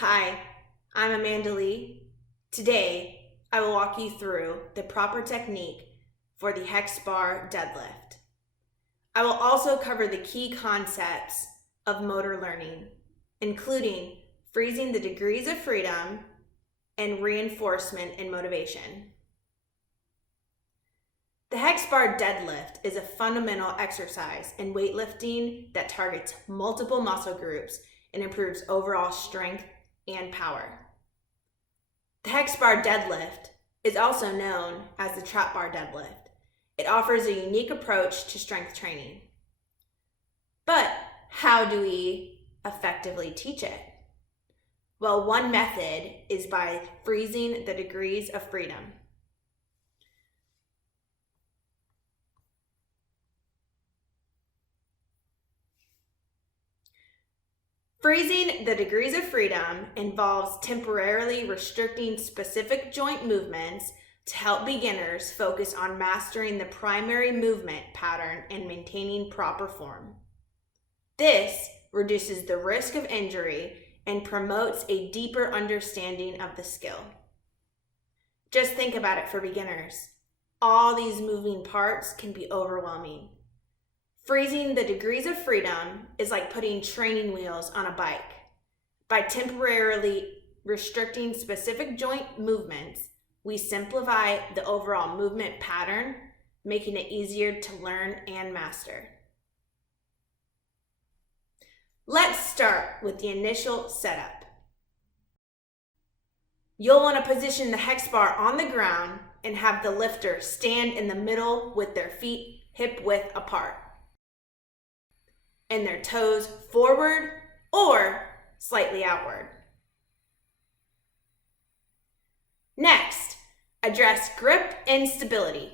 Hi, I'm Amanda Lee. Today, I will walk you through the proper technique for the hex bar deadlift. I will also cover the key concepts of motor learning, including freezing the degrees of freedom and reinforcement and motivation. The hex bar deadlift is a fundamental exercise in weightlifting that targets multiple muscle groups and improves overall strength and power. The hex bar deadlift is also known as the trap bar deadlift. It offers a unique approach to strength training. But how do we effectively teach it? Well, one method is by freezing the degrees of freedom. Freezing the degrees of freedom involves temporarily restricting specific joint movements to help beginners focus on mastering the primary movement pattern and maintaining proper form. This reduces the risk of injury and promotes a deeper understanding of the skill. Just think about it for beginners. All these moving parts can be overwhelming. Freezing the degrees of freedom is like putting training wheels on a bike. By temporarily restricting specific joint movements, we simplify the overall movement pattern, making it easier to learn and master. Let's start with the initial setup. You'll want to position the hex bar on the ground and have the lifter stand in the middle with their feet hip width apart and their toes forward or slightly outward. Next, address grip and stability.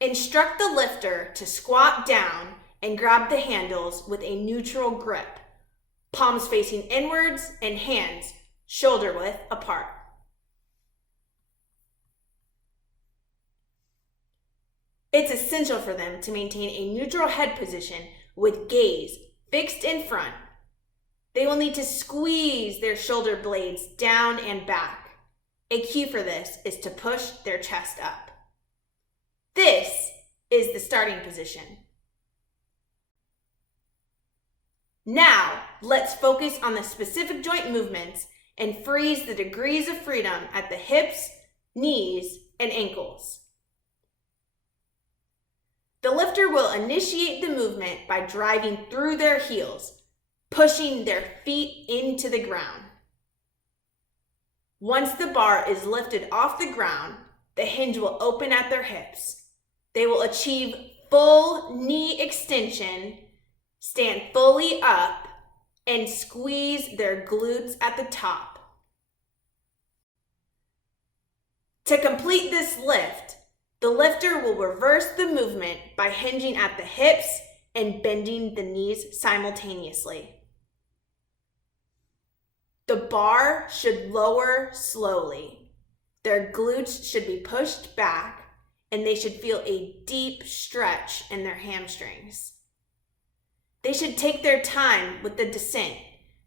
Instruct the lifter to squat down and grab the handles with a neutral grip, palms facing inwards and hands shoulder width apart. It's essential for them to maintain a neutral head position with gaze fixed in front. They will need to squeeze their shoulder blades down and back. A cue for this is to push their chest up. This is the starting position. Now, let's focus on the specific joint movements and freeze the degrees of freedom at the hips, knees, and ankles. The lifter will initiate the movement by driving through their heels, pushing their feet into the ground. Once the bar is lifted off the ground, the hinge will open at their hips. They will achieve full knee extension, stand fully up, and squeeze their glutes at the top. To complete this lift, the lifter will reverse the movement by hinging at the hips and bending the knees simultaneously. The bar should lower slowly. Their glutes should be pushed back, and they should feel a deep stretch in their hamstrings. They should take their time with the descent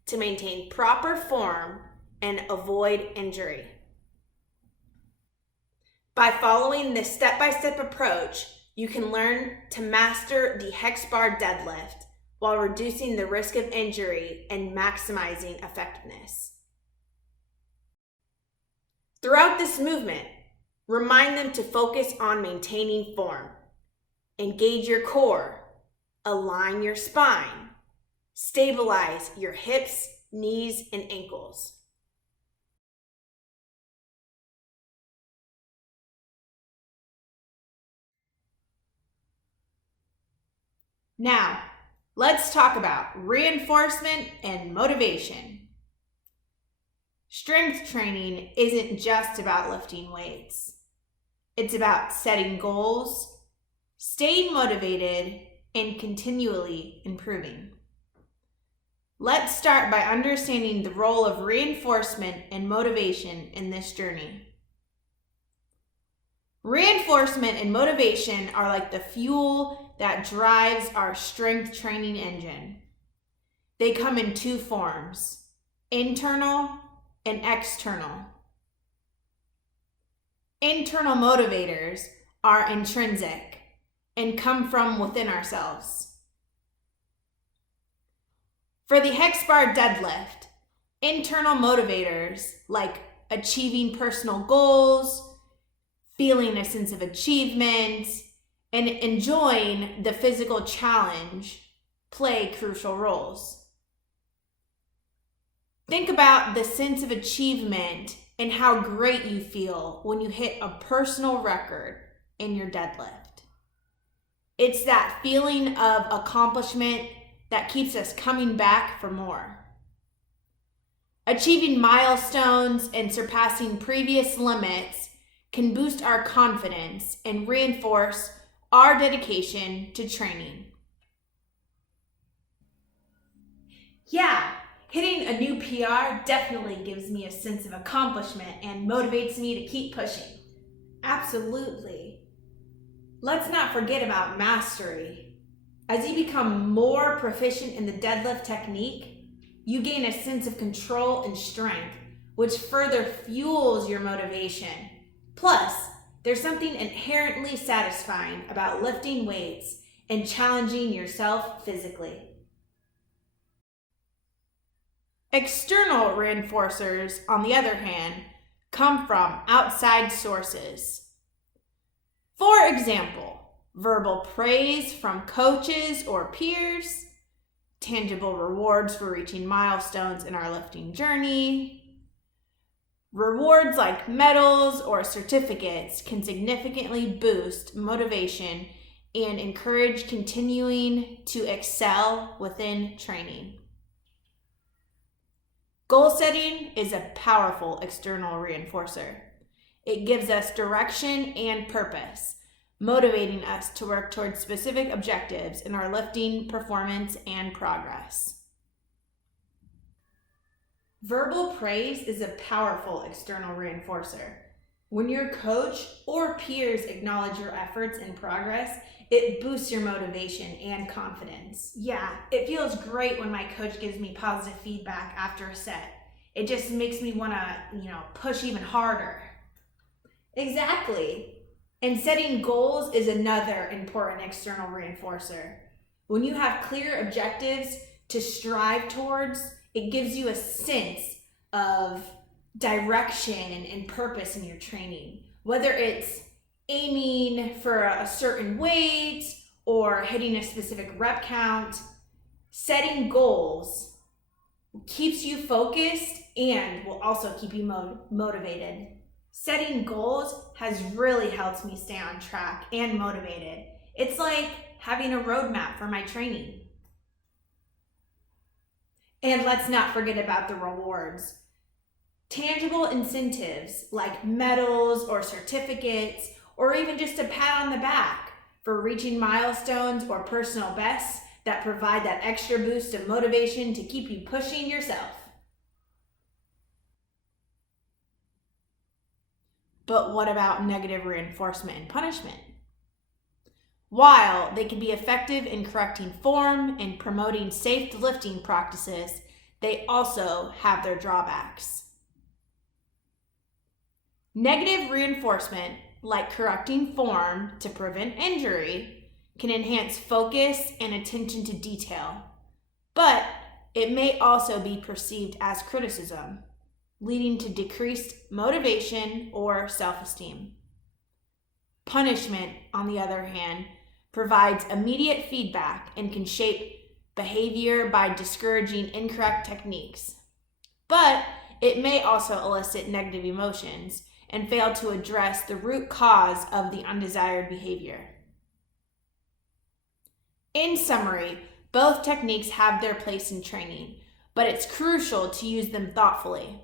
to maintain proper form and avoid injury. By following this step-by-step approach, you can learn to master the hex bar deadlift while reducing the risk of injury and maximizing effectiveness. Throughout this movement, remind them to focus on maintaining form. Engage your core, align your spine, stabilize your hips, knees, and ankles. Now, let's talk about reinforcement and motivation. Strength training isn't just about lifting weights. It's about setting goals, staying motivated, and continually improving. Let's start by understanding the role of reinforcement and motivation in this journey. Reinforcement and motivation are like the fuel that drives our strength training engine. They come in two forms: internal and external. Internal motivators are intrinsic and come from within ourselves. For the hex bar deadlift, internal motivators like achieving personal goals, feeling a sense of achievement, and enjoying the physical challenge play crucial roles. Think about the sense of achievement and how great you feel when you hit a personal record in your deadlift. It's that feeling of accomplishment that keeps us coming back for more. Achieving milestones and surpassing previous limits can boost our confidence and reinforce our dedication to training. Yeah, hitting a new PR definitely gives me a sense of accomplishment and motivates me to keep pushing. Absolutely. Let's not forget about mastery. As you become more proficient in the deadlift technique, you gain a sense of control and strength, which further fuels your motivation. Plus, there's something inherently satisfying about lifting weights and challenging yourself physically. External reinforcers, on the other hand, come from outside sources. For example, verbal praise from coaches or peers, tangible rewards for reaching milestones in our lifting journey. Rewards like medals or certificates can significantly boost motivation and encourage continuing to excel within training. Goal setting is a powerful external reinforcer. It gives us direction and purpose, motivating us to work towards specific objectives in our lifting, performance, and progress. Verbal praise is a powerful external reinforcer. When your coach or peers acknowledge your efforts and progress, it boosts your motivation and confidence. Yeah, it feels great when my coach gives me positive feedback after a set. It just makes me want to, push even harder. Exactly. And setting goals is another important external reinforcer. When you have clear objectives to strive towards, it gives you a sense of direction and purpose in your training. Whether it's aiming for a certain weight or hitting a specific rep count, setting goals keeps you focused and will also keep you motivated. Setting goals has really helped me stay on track and motivated. It's like having a roadmap for my training. And let's not forget about the rewards. Tangible incentives like medals or certificates, or even just a pat on the back for reaching milestones or personal bests that provide that extra boost of motivation to keep you pushing yourself. But what about negative reinforcement and punishment? While they can be effective in correcting form and promoting safe lifting practices, they also have their drawbacks. Negative reinforcement, like correcting form to prevent injury, can enhance focus and attention to detail, but it may also be perceived as criticism, leading to decreased motivation or self-esteem. Punishment, on the other hand, provides immediate feedback and can shape behavior by discouraging incorrect techniques. But it may also elicit negative emotions and fail to address the root cause of the undesired behavior. In summary, both techniques have their place in training, but it's crucial to use them thoughtfully.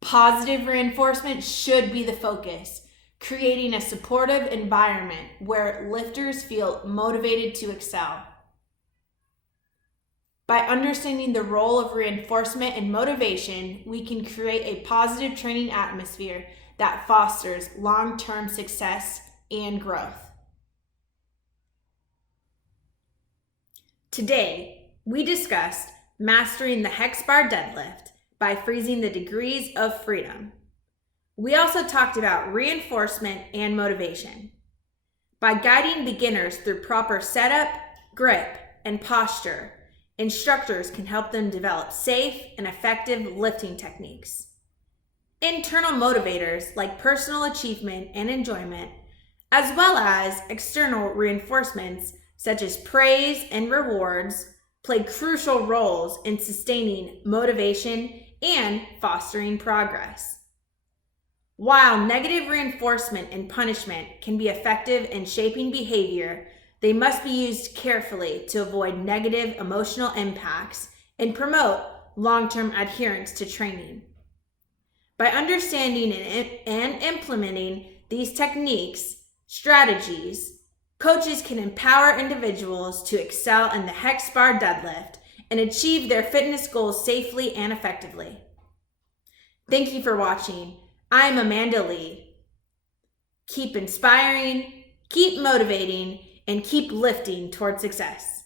Positive reinforcement should be the focus, creating a supportive environment where lifters feel motivated to excel. By understanding the role of reinforcement and motivation, we can create a positive training atmosphere that fosters long-term success and growth. Today, we discussed mastering the hex bar deadlift by freezing the degrees of freedom. We also talked about reinforcement and motivation. By guiding beginners through proper setup, grip, and posture, instructors can help them develop safe and effective lifting techniques. Internal motivators like personal achievement and enjoyment, as well as external reinforcements such as praise and rewards, play crucial roles in sustaining motivation and fostering progress. While negative reinforcement and punishment can be effective in shaping behavior, they must be used carefully to avoid negative emotional impacts and promote long-term adherence to training. By understanding and implementing these strategies, coaches can empower individuals to excel in the hex bar deadlift and achieve their fitness goals safely and effectively. Thank you for watching. I'm Amanda Lee. Keep inspiring, keep motivating, and keep lifting toward success.